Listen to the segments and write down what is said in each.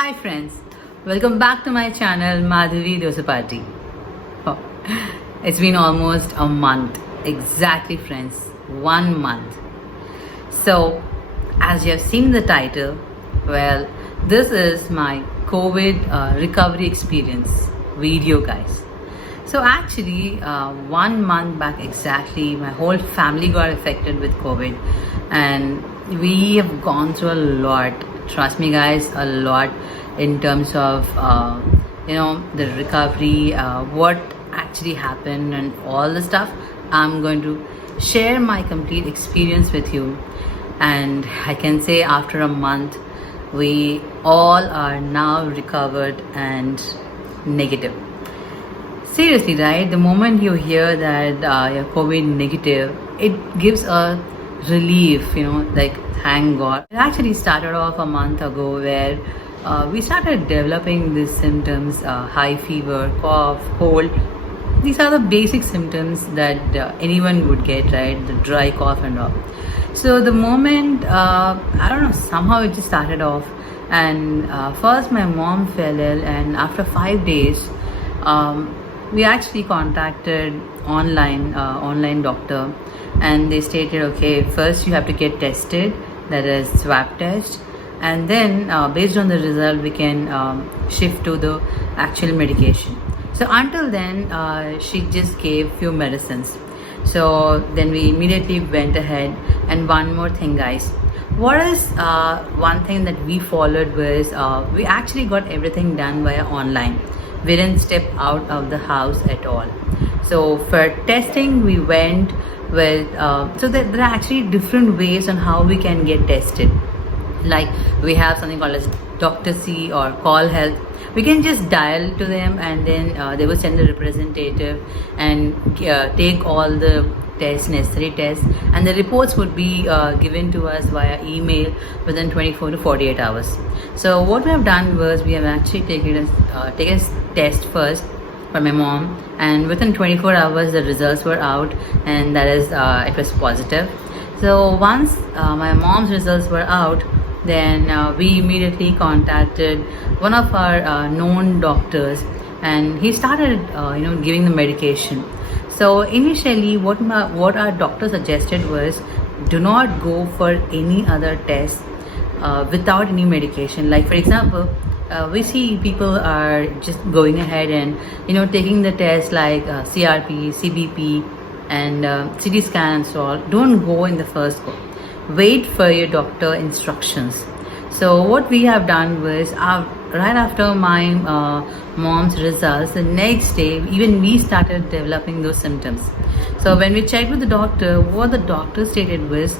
Hi friends, welcome back to my channel MadhaviDosapati. Oh, it's been almost a month, exactly friends, 1 month. So, as you have seen the title, well, this is my COVID recovery experience video, guys. So actually, 1 month back exactly, my whole family got affected with COVID, and we have gone through a lot. Trust me, guys, a lot in terms of the recovery, what actually happened, and all the stuff. I'm going to share my complete experience with you, and I can say after a month, we all are now recovered and negative. Seriously, right? The moment you hear that you're COVID negative, it gives a relief, like thank God. It actually started off a month ago where we started developing these symptoms, high fever, cough, cold. These are the basic symptoms that anyone would get, right? The dry cough and all. So the moment, I don't know, somehow it just started off. And first my mom fell ill, and after 5 days, we actually contacted online doctor, and they stated, okay, first you have to get tested, that is swab test, and then based on the result we can shift to the actual medication. So until then she just gave few medicines. So then we immediately went ahead. And one more thing, guys, what is one thing that we followed was we actually got everything done via online. We didn't step out of the house at all. So for testing, we went with so there are actually different ways on how we can get tested. Like we have something called as Dr. C or Call Health. We can just dial to them, and then they will send a representative and take all the necessary tests, and the reports would be given to us via email within 24 to 48 hours. So what we have done was we have actually taken a test first for my mom, and within 24 hours the results were out, and that is it was positive. So once my mom's results were out, then we immediately contacted one of our known doctors, and he started giving the medication. So initially what our doctor suggested was, do not go for any other test without any medication. Like for example, we see people are just going ahead and taking the test like CRP, CBP, and CT scan and so on. Don't go in the first go. Wait for your doctor instructions. So what we have done was right after my mom's results, the next day even we started developing those symptoms. So when we checked with the doctor, what the doctor stated was,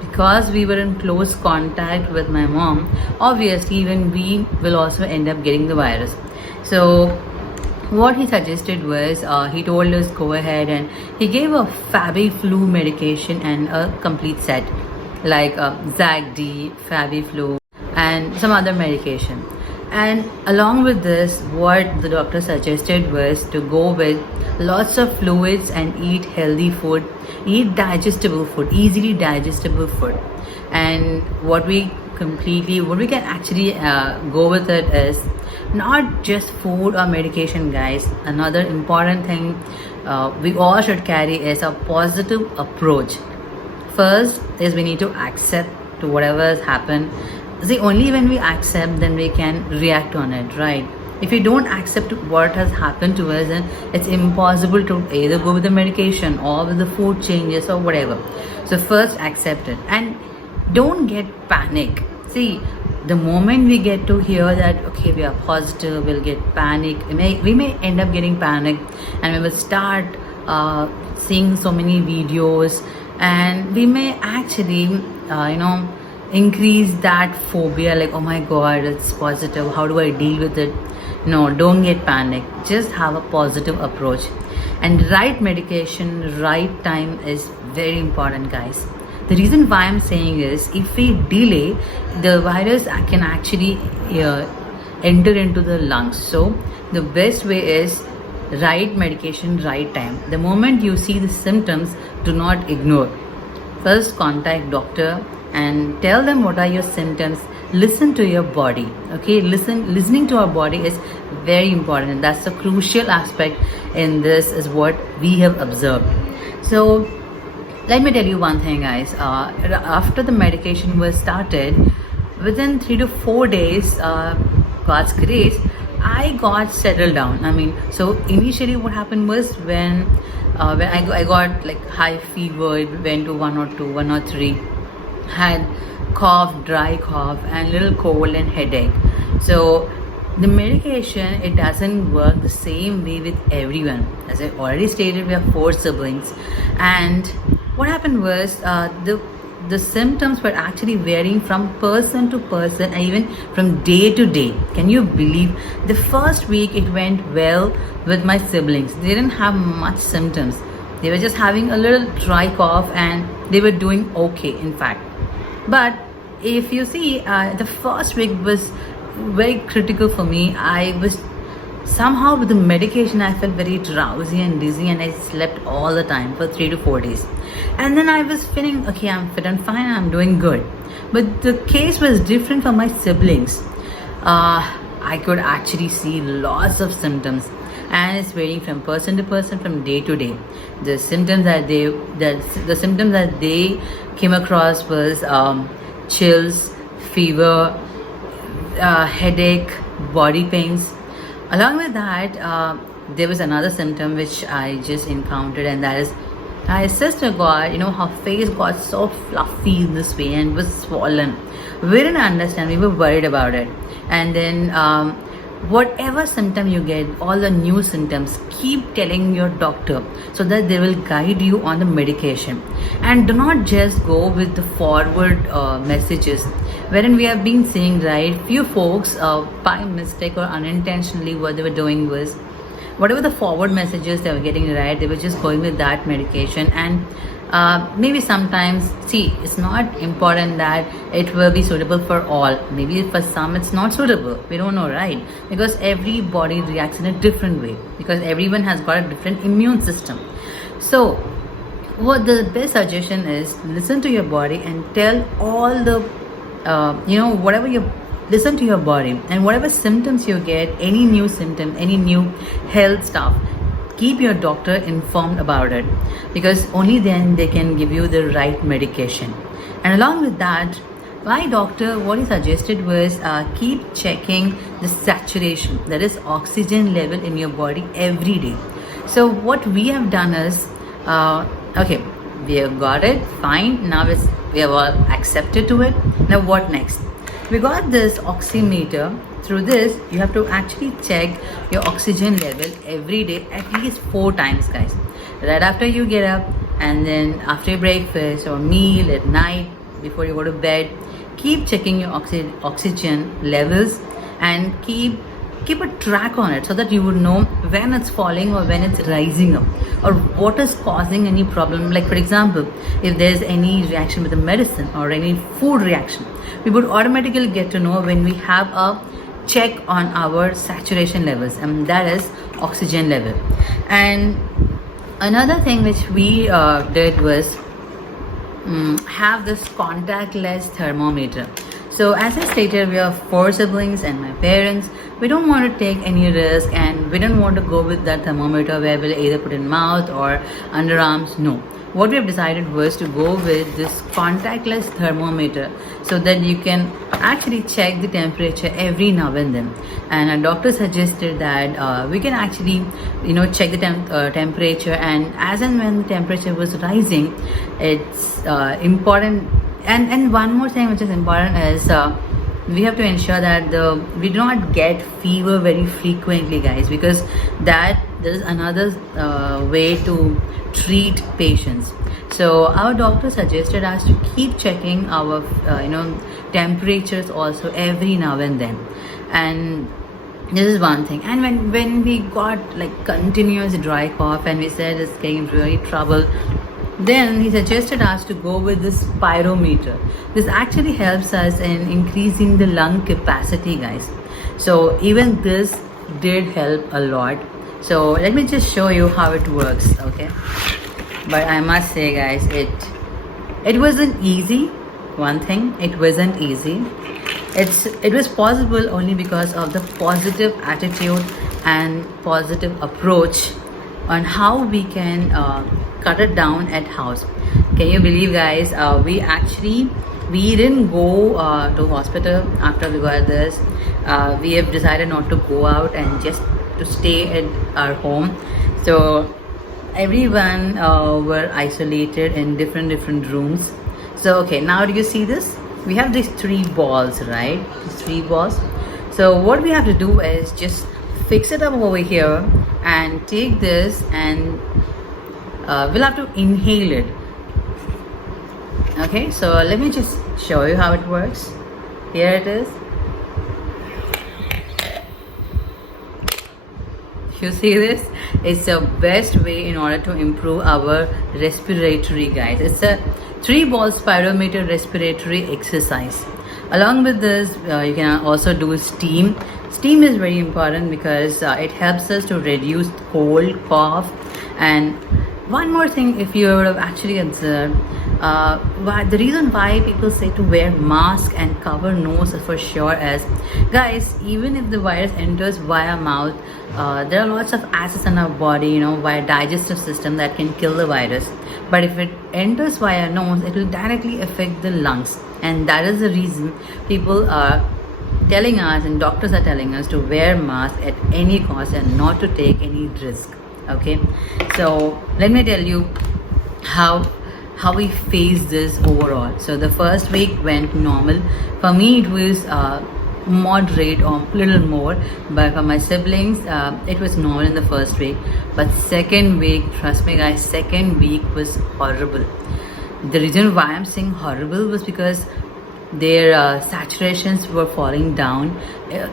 because we were in close contact with my mom, obviously even we will also end up getting the virus. So what he suggested was, he told us go ahead, and he gave a Fabiflu medication and a complete set like ZAG-D, Fabiflu, and some other medication. And along with this, what the doctor suggested was to go with lots of fluids and eat healthy food, eat digestible food, easily digestible food. And what we can actually go with it is not just food or medication, guys. Another important thing we all should carry is a positive approach. First is we need to accept to whatever has happened. See, only when we accept, then we can react on it, right? If we don't accept what has happened to us, then it's impossible to either go with the medication or with the food changes or whatever. So first accept it, and don't get panic. See, the moment we get to hear that okay, we are positive, we'll get panic. We may end up getting panic, and we will start seeing so many videos, and we may actually increase that phobia, like, oh my god, it's positive, how do I deal with it? No, don't get panic. Just have a positive approach, and right medication, right time is very important, guys. The reason why I'm saying is, if we delay, the virus can actually enter into the lungs. So the best way is right medication, right time. The moment you see the symptoms, do not ignore. First contact doctor and tell them what are your symptoms, listen to your body. Okay, listening to our body is very important. That's the crucial aspect in this, is what we have observed. So let me tell you one thing, guys. After the medication was started, within 3 to 4 days, God's grace, I got settled down. I mean, so initially what happened was when I got like high fever, it went to 102, 103, had cough, dry cough, and little cold and headache. So the medication, it doesn't work the same way with everyone. As I already stated, we have 4 siblings, and what happened was the symptoms were actually varying from person to person and even from day to day. Can you believe? The first week it went well with my siblings. They didn't have much symptoms. They were just having a little dry cough and they were doing okay, in fact. But if you see, the first week was very critical for me. I was somehow, with the medication, I felt very drowsy and dizzy, and I slept all the time for 3 to 4 days. And then I was feeling, okay, I'm fit and fine, I'm doing good. But the case was different for my siblings. I could actually see lots of symptoms, and it's varying from person to person, from day to day. The symptoms that they came across was chills, fever, headache, body pains. Along with that, there was another symptom which I just encountered, and that is my sister got, her face got so fluffy in this way and was swollen. We didn't understand, we were worried about it. And then whatever symptom you get, all the new symptoms, keep telling your doctor so that they will guide you on the medication. And do not just go with the forward messages, wherein we have been seeing, right, few folks by mistake or unintentionally, what they were doing was, whatever the forward messages they were getting, right, they were just going with that medication. And maybe sometimes, see, it's not important that it will be suitable for all. Maybe for some it's not suitable, we don't know, right? Because every body reacts in a different way, because everyone has got a different immune system. So what the best suggestion is, listen to your body and tell all the whatever you listen to your body, and whatever symptoms you get, any new symptom, any new health stuff, keep your doctor informed about it, because only then they can give you the right medication. And along with that, my doctor, what he suggested was keep checking the saturation, that is oxygen level in your body every day. So what we have done is, okay, we have got it, fine, now we have all accepted to it. Now what next? We got this oximeter. Through this, you have to actually check your oxygen level every day, at least 4 times, guys. Right after you get up, and then after your breakfast or meal, at night, before you go to bed, keep checking your oxygen levels, and keep a track on it, so that you would know when it's falling or when it's rising up, or what is causing any problem. Like, for example, if there's any reaction with the medicine or any food reaction, we would automatically get to know when we have a check on our saturation levels, and that is oxygen level. And another thing which we did was have this contactless thermometer. So as I stated, we have 4 siblings and my parents. We don't want to take any risk, and we don't want to go with that thermometer where we'll either put in mouth or underarms. No. What we have decided was to go with this contactless thermometer, so that you can actually check the temperature every now and then. And our doctor suggested that we can actually, check the temperature, and as and when the temperature was rising, it's important. And one more thing which is important is we have to ensure that we do not get fever very frequently, guys, because that there is another way to treat patients. So our doctor suggested us to keep checking our temperatures also every now and then. And this is one thing. And when we got like continuous dry cough and we said it's getting really trouble, then he suggested us to go with this spirometer. This actually helps us in increasing the lung capacity, guys. So even this did help a lot. So let me just show you how it works, okay? But I must say, guys, it wasn't easy. One thing, it wasn't easy. It was possible only because of the positive attitude and positive approach on how we can cut it down at house. Can you believe, guys? We didn't go to hospital after we got this. We have decided not to go out and just to stay at our home. So everyone were isolated in different rooms. So okay, now do you see this? We have these 3 balls, right? These 3 balls. So what we have to do is just fix it up over here and take this, and we'll have to inhale it. Okay, so let me just show you how it works. Here it is. You see this? It's the best way in order to improve our respiratory, guys. It's a 3-ball spirometer respiratory exercise. Along with this, you can also do steam. Steam is very important because it helps us to reduce cold, cough. And one more thing, if you would have actually observed, the reason why people say to wear mask and cover nose for sure is, guys, even if the virus enters via mouth, there are lots of acids in our body, via digestive system that can kill the virus. But if it enters via nose, it will directly affect the lungs, and that is the reason people are telling us and doctors are telling us to wear mask at any cost and not to take any risk. Okay, so let me tell you how we face this overall. So the first week went normal. For me, it was moderate or little more, but for my siblings, it was normal in the first week. But second week, trust me, guys, second week was horrible. The reason why I'm saying horrible was because their saturations were falling down.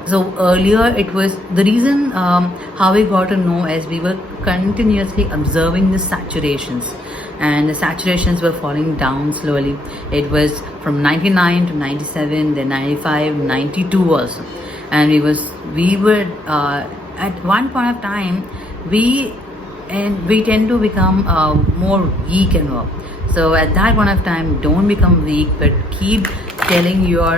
So earlier it was the reason how we got to know as we were continuously observing the saturations, and the saturations were falling down slowly. It was from 99 to 97, then 95, 92 also. And we were at one point of time we tend to become more weak and all. So at that point of time, don't become weak, but keep telling your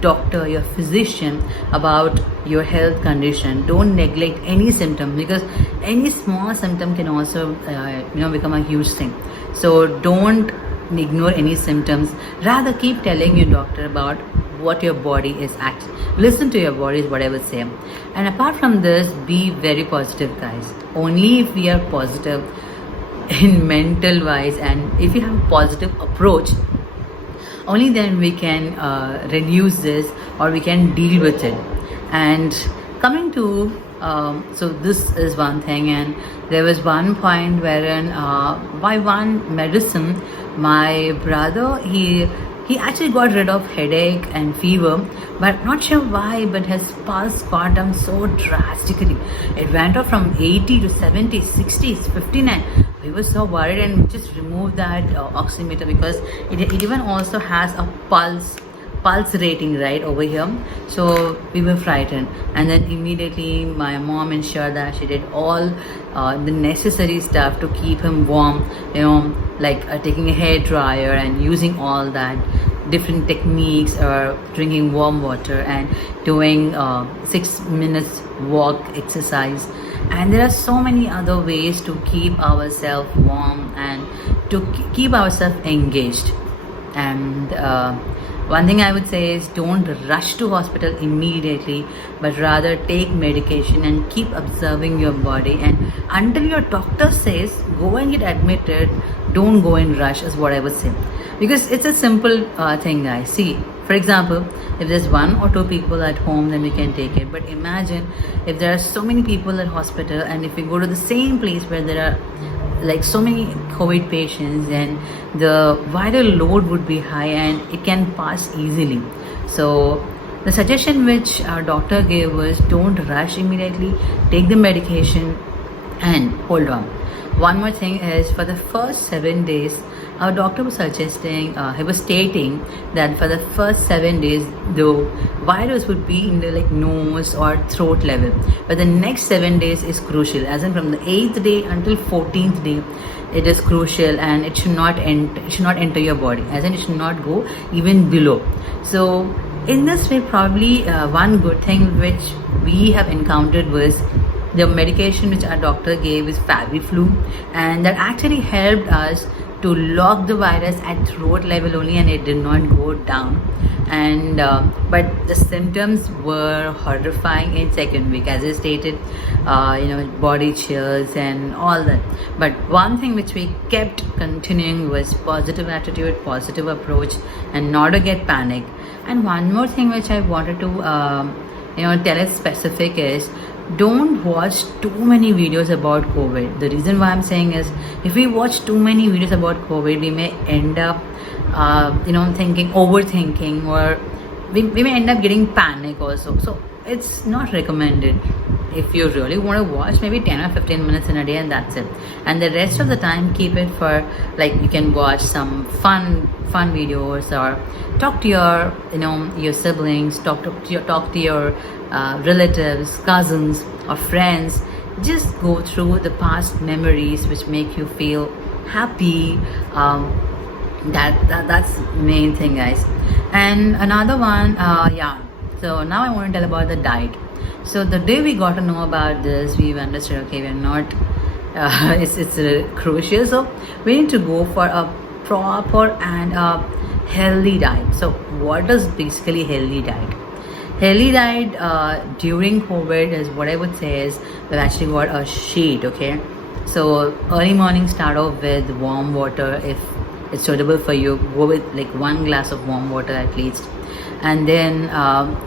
doctor, your physician about your health condition. Don't neglect any symptom, because any small symptom can also become a huge thing. So don't ignore any symptoms. Rather keep telling your doctor about what your body is actually. Listen to your body is what I would say. And apart from this, be very positive, guys. Only if we are positive in mental wise, and if you have a positive approach, only then we can reduce this, or we can deal with it. And coming to so this is one thing, and there was one point wherein by one medicine, my brother, he actually got rid of headache and fever, but not sure why, but his pulse got down so drastically. It went up from 80 to 70, 60, 59. We were so worried, and we just removed that oximeter, because it even also has a pulse rating right over here. So we were frightened, and then immediately my mom ensured that she did all the necessary stuff to keep him warm, like taking a hair dryer and using all that different techniques, or drinking warm water and doing 6 minutes walk exercise. And there are so many other ways to keep ourselves warm and to keep ourselves engaged. And one thing I would say is, don't rush to hospital immediately, but rather take medication and keep observing your body. And until your doctor says go and get admitted, don't go and rush, is what I would say. Because it's a simple thing, guys. See, for example, if there's 1 or 2 people at home, then we can take it. But imagine if there are so many people at hospital, and if we go to the same place where there are like so many COVID patients, and the viral load would be high and it can pass easily. So the suggestion which our doctor gave was, don't rush immediately, take the medication and hold on. One more thing is, for the first 7 days, our doctor was suggesting, he was stating that for the first 7 days, the virus would be in the nose or throat level. But the next 7 days is crucial, as in from the 8th day until 14th day, it is crucial, and it should not enter your body, as in it should not go even below. So In this way, probably one good thing which we have encountered was the medication which our doctor gave is Flu, and that actually helped us to lock the virus at throat level only, and it did not go down. And but the symptoms were horrifying in second week, as I stated, body chills and all that. But one thing which we kept continuing was positive attitude, positive approach, and not to get panic. And one more thing which I wanted to tell us specific is, don't watch too many videos about COVID. The reason why I'm saying is, if we watch too many videos about COVID, we may end up overthinking, or we may end up getting panic also. So it's not recommended. If you really want to watch, maybe 10 or 15 minutes in a day, and that's it. And the rest of the time, keep it for, like, you can watch some fun videos, or talk to your siblings, talk to your relatives, cousins, or friends. Just go through the past memories which make you feel happy. That's the main thing, guys. And another one, so now I want to tell about the diet. So the day we got to know about this, we've understood, okay, we're not it's crucial, so we need to go for a proper and a healthy diet. So what is basically healthy diet? Healthy diet during COVID is, what I would say is, we've actually got a sheet, okay? So early morning, start off with warm water. If it's suitable for you, go with like 1 glass of warm water at least, and then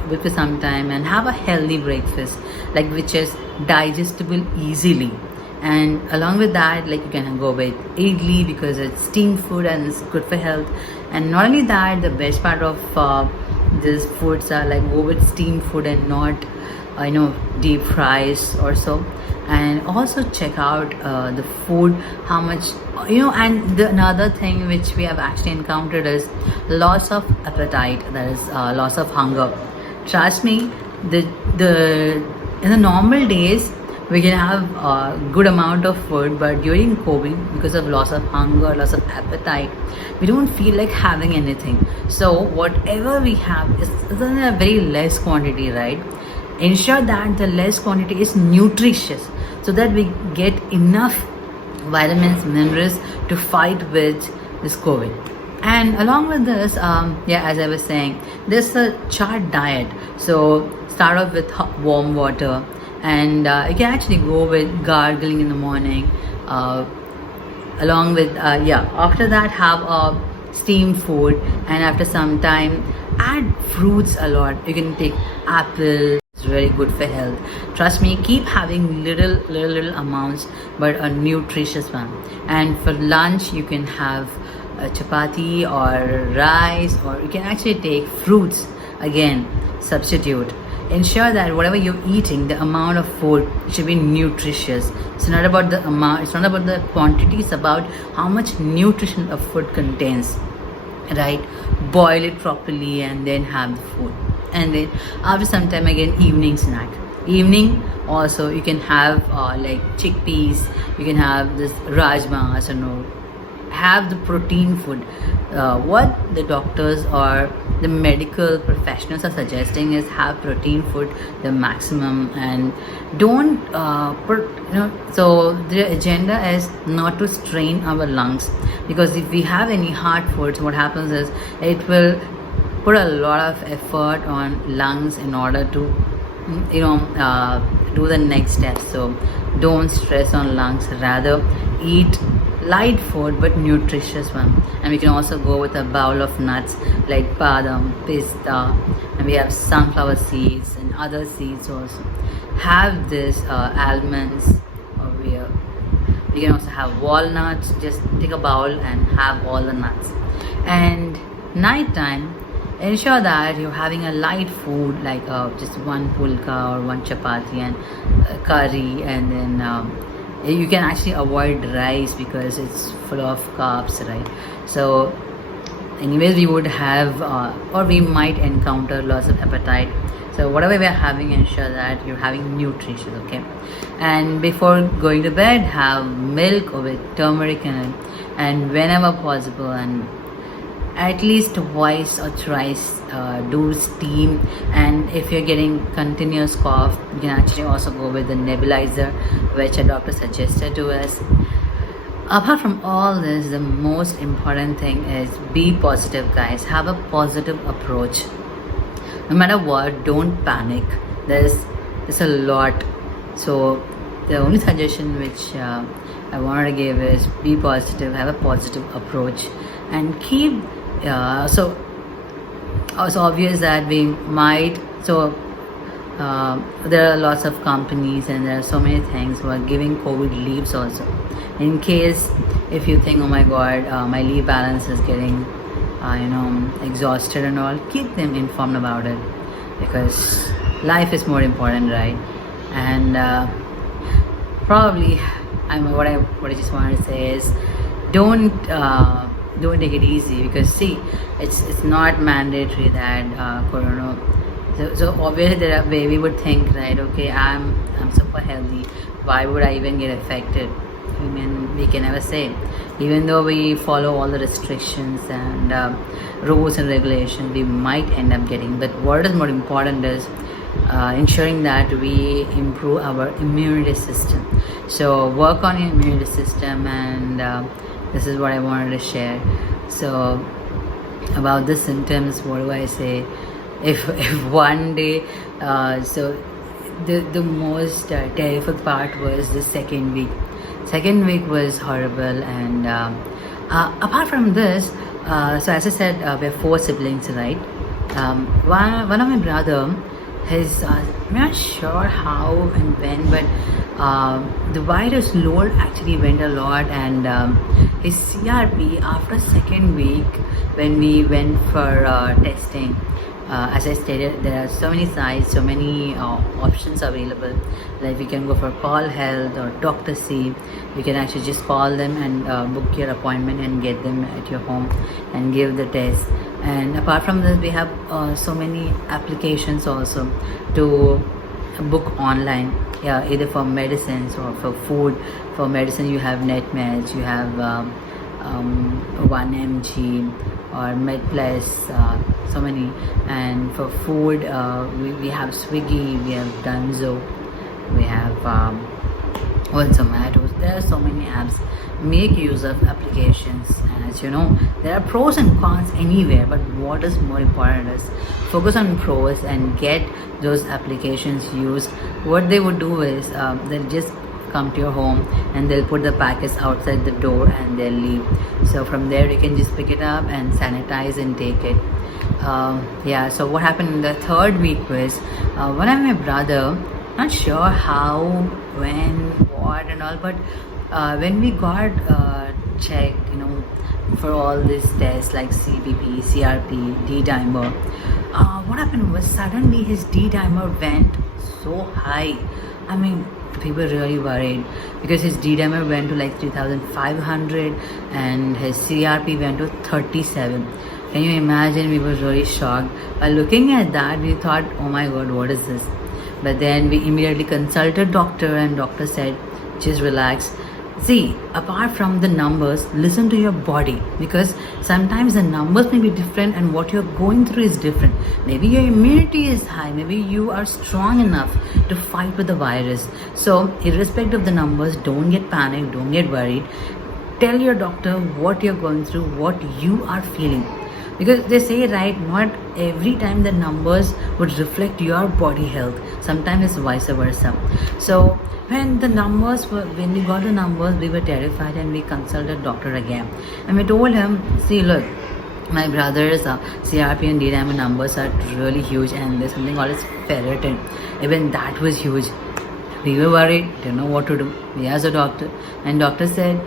wait for some time and have a healthy breakfast, like which is digestible easily. And along with that, like, you can go with idli because it's steamed food and it's good for health. And not only that, the best part of these foods are, like, go with steamed food and not deep fries or so. And also check out the food, how much and another thing which we have actually encountered is loss of appetite, that is loss of hunger. Trust me, in the normal days we can have a good amount of food, but during COVID, because of loss of hunger, loss of appetite, we don't feel like having anything. So whatever we have is in a very less quantity, right? Ensure that the less quantity is nutritious, so that we get enough vitamins, minerals to fight with this COVID. And along with this, as I was saying, there's a chart diet. So start off with warm water, and you can actually go with gargling in the morning. Along with after that, have a steamed food, and after some time, add fruits a lot. You can take apple. Very good for health. Trust me, keep having little amounts, but a nutritious one. And for lunch, you can have a chapati or rice, or you can actually take fruits. Again, substitute. Ensure that whatever you're eating, the amount of food should be nutritious. It's not about the amount, it's not about the quantity, it's about how much nutrition a food contains, right? Boil it properly and then have the food. And then after some time, again, evening snack. Evening also, you can have like chickpeas, you can have this rajmas, have the protein food. What the doctors or the medical professionals are suggesting is, have protein food the maximum, and don't so the agenda is not to strain our lungs, because if we have any hard foods, what happens is it will put a lot of effort on lungs in order to do the next step. So don't stress on lungs, rather eat light food but nutritious one. And we can also go with a bowl of nuts like badam, pista, and we have sunflower seeds and other seeds also. Have this almonds over here. We can also have walnuts. Just take a bowl and have all the nuts. And nighttime, ensure that you're having a light food, like just one pulka or one chapati and curry, and then you can actually avoid rice because it's full of carbs, right? So anyways, we would have or we might encounter loss of appetite. So whatever we are having, ensure that you're having nutrition, okay? And before going to bed, have milk with turmeric in it, and whenever possible, and at least twice or thrice do steam. And if you're getting continuous cough, you can actually also go with the nebulizer, which a doctor suggested to us. Apart from all this, the most important thing is be positive, guys. Have a positive approach. No matter what, don't panic. There's a lot. So the only suggestion which I wanted to give is be positive, have a positive approach, and keep so it's obvious that we might there are lots of companies and there are so many things who are giving COVID leaves also. In case if you think, oh my god, my leave balance is getting exhausted and all, keep them informed about it, because life is more important, right? And probably what I just wanted to say is don't take it easy, because see, it's not mandatory that corona. So obviously there are way we would think, right? Okay, I'm super healthy. Why would I even get affected? I mean, we can never say. Even though we follow all the restrictions and rules and regulations, we might end up getting. But what is more important is ensuring that we improve our immunity system. So work on your immunity system, and this is what I wanted to share. So about the symptoms, what do I say? If one day, so the most terrific part was the second week. Second week was horrible, and apart from this, so as I said, we're 4 siblings, right? One of my brother, I'm not sure how and when, but the virus load actually went a lot, and his CRP after second week when we went for testing. As I stated, there are so many sites, so many options available. Like we can go for Call Health or Dr. C. You can actually just call them and book your appointment and get them at your home and give the test. And apart from this, we have so many applications also to book online, either for medicines or for food. For medicine, you have NetMeds, you have 1mg or MedPlus, so many. And for food, we have Swiggy, we have Dunzo, we have Zomato. There are so many apps. Make use of applications, and as you know, there are pros and cons anywhere, but what is more important is focus on pros and get those applications used. What they would do is they'll just come to your home and they'll put the packets outside the door and they'll leave. So from there you can just pick it up and sanitize and take it. So what happened in the third week was one of my brother, not sure how, when, what and all, but when we got checked, for all these tests like CBP, CRP, D-dimer, what happened was suddenly his D-dimer went so high. I mean, we were really worried because his D-dimer went to like 3,500 and his CRP went to 37. Can you imagine? We were really shocked. By looking at that, we thought, oh my god, what is this? But then we immediately consulted doctor, and doctor said, just relax. See, apart from the numbers, listen to your body, because sometimes the numbers may be different and what you're going through is different. Maybe your immunity is high, maybe you are strong enough to fight with the virus. So irrespective of the numbers, don't get panicked, don't get worried. Tell your doctor what you're going through, what you are feeling. Because they say, right, not every time the numbers would reflect your body health. Sometimes it's vice versa. So when we got the numbers, we were terrified and we consulted doctor again. And we told him, see, look, my brother's CRP and D-dimer numbers are really huge, and there's something called as ferritin. Even that was huge. We were worried, didn't know what to do. We asked the doctor, and doctor said,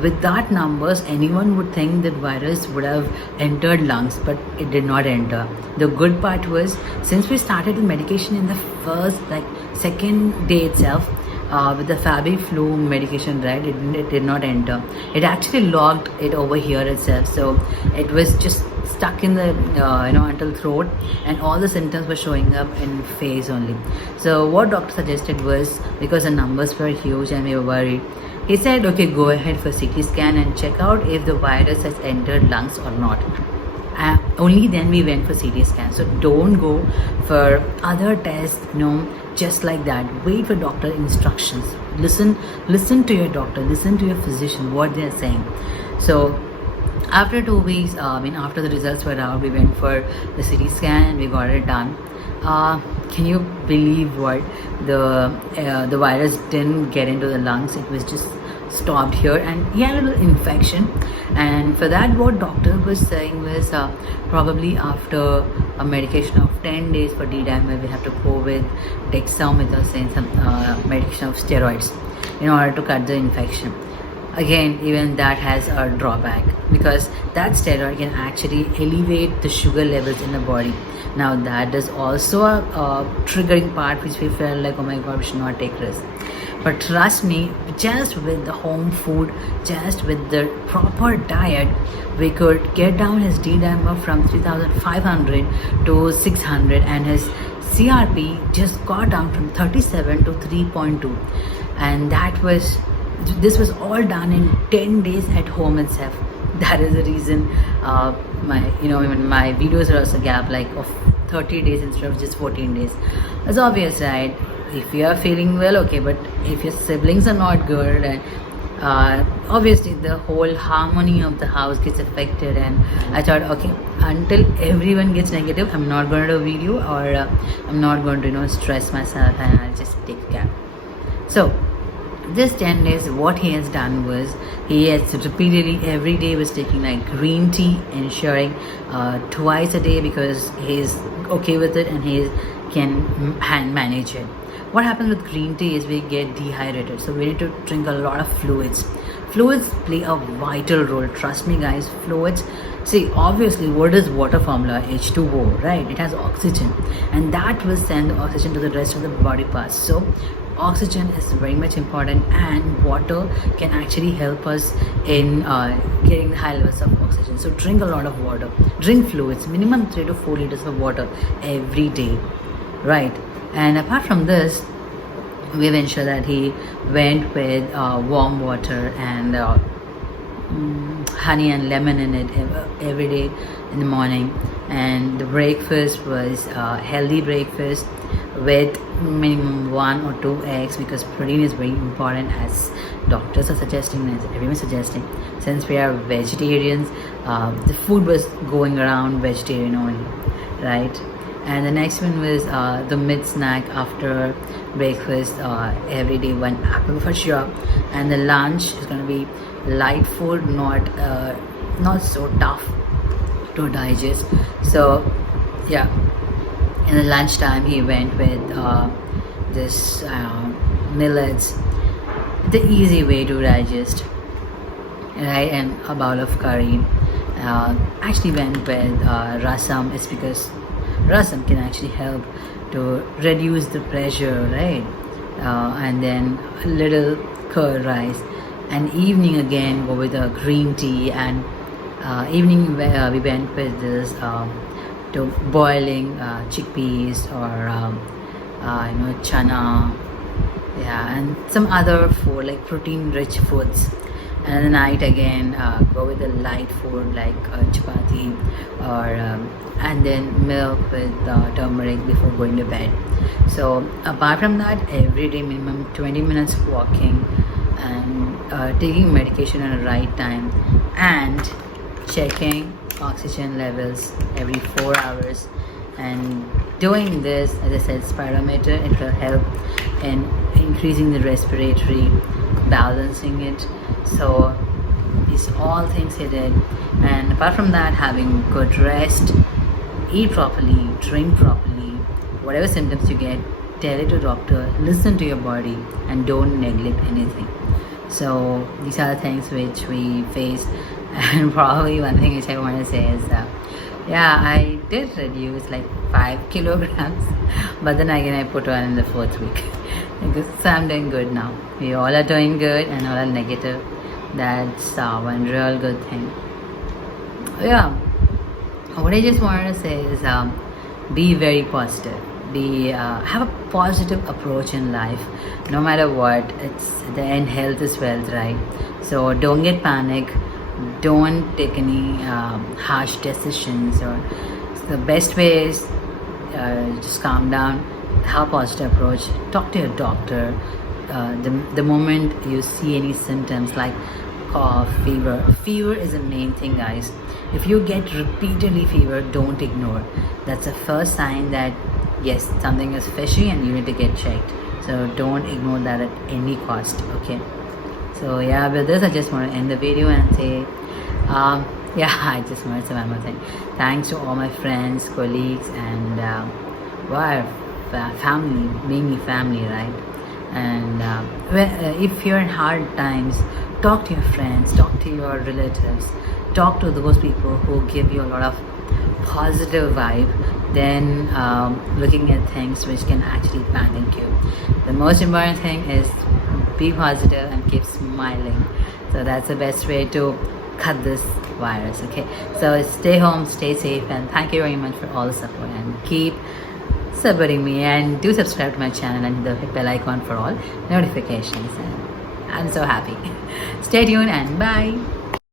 with that numbers, anyone would think that virus would have entered lungs, but it did not enter. The good part was, since we started the medication in the second day itself, with the Fabiflu medication, right, it did not enter. It actually logged it over here itself, so it was just stuck in the until throat, and all the symptoms were showing up in face only. So what doctor suggested was, because the numbers were huge and we were worried, he said, okay, go ahead for CT scan and check out if the virus has entered lungs or not. Only then we went for CT scan. So don't go for other tests, just like that. Wait for doctor instructions. Listen to your doctor, listen to your physician, what they are saying. So after 2 weeks, after the results were out, we went for the CT scan and we got it done. Can you believe what the virus didn't get into the lungs? It was just stopped here, and he had a little infection. And for that, what doctor was saying was probably after a medication of 10 days for D-dimer, we have to go with dexamethasone, some medication of steroids, in order to cut the infection. Again, even that has a drawback, because that steroid can actually elevate the sugar levels in the body. Now that is also a triggering part, which we felt like, oh my god, we should not take risks. But trust me, just with the home food, just with the proper diet, we could get down his D-dimer from 3,500 to 600, and his CRP just got down from 37 to 3.2. And this was all done in 10 days at home itself. That is the reason even my videos are also gap like of 30 days instead of just 14 days. It's obvious, right? If you are feeling well, okay, but if your siblings are not good, and obviously the whole harmony of the house gets affected. And I thought, okay, until everyone gets negative, I'm not going to do a video, or I'm not going to stress myself, and I'll just take care. So this 10 days, what he has done was, he has repeatedly every day was taking like green tea, ensuring twice a day, because he's okay with it and he can manage it. What happens with green tea is we get dehydrated, so we need to drink a lot of fluids. Fluids play a vital role, trust me guys. Fluids, see, obviously what is water formula? H2O, right? It has oxygen, and that will send the oxygen to the rest of the body parts. So oxygen is very much important, and water can actually help us in getting the high levels of oxygen. So drink a lot of water, drink fluids, minimum 3 to 4 liters of water every day, right? And apart from this, we've ensured that he went with warm water and honey and lemon in it every day in the morning. And the breakfast was healthy breakfast with minimum 1 or 2 eggs, because protein is very important, as doctors are suggesting, as everyone is suggesting. Since we are vegetarians, the food was going around vegetarian only, right? And the next one was the mid snack after breakfast, every day 1 apple for sure. And the lunch is going to be light food, not so tough to digest. So yeah, in the lunchtime he went with this millets, the easy way to digest, right? And a bowl of curry. Actually went with rasam, is because rasam can actually help to reduce the pressure, right? And then a little curd rice. And evening again go with a green tea. And evening we went with this to boiling chickpeas or chana, yeah, and some other food like protein rich foods. And the night again go with a light food like chapati, or and then milk with turmeric before going to bed. So apart from that, every day minimum 20 minutes walking, and taking medication at the right time, and checking oxygen levels every 4 hours. And doing this, as I said, spirometer, it will help in increasing the respiratory, balancing it. So these all things he did. And apart from that, having good rest, eat properly, drink properly, whatever symptoms you get, tell it to doctor, listen to your body, and don't neglect anything. So these are the things which we faced. And probably one thing which I want to say is yeah, I did reduce like 5 kilograms, but then again I put on in the 4th week. So I'm doing good now. We all are doing good, and all are negative. That's one real good thing. Yeah, what I just wanted to say is be very positive. Have a positive approach in life. No matter what, it's the end, health is wealth, right? So don't get panic. don't take any harsh decisions. Or the best way is just calm down, have a positive approach, talk to your doctor. The moment you see any symptoms like cough, fever is the main thing, guys. If you get repeatedly fever, don't ignore. That's the first sign that yes, something is fishy and you need to get checked. So don't ignore that at any cost. Okay, so yeah, with this I just want to end the video and say yeah, I just want to say one more thing. Thanks to all my friends, colleagues, and family, being me family, right? And if you're in hard times, talk to your friends, talk to your relatives, talk to those people who give you a lot of positive vibe than looking at things which can actually panic you. The most important thing is be positive and keep smiling. So that's the best way to cut this virus. Okay, so stay home, stay safe, and thank you very much for all the support, and keep supporting me, and do subscribe to my channel and the bell icon for all notifications. And I'm so happy. Stay tuned and bye.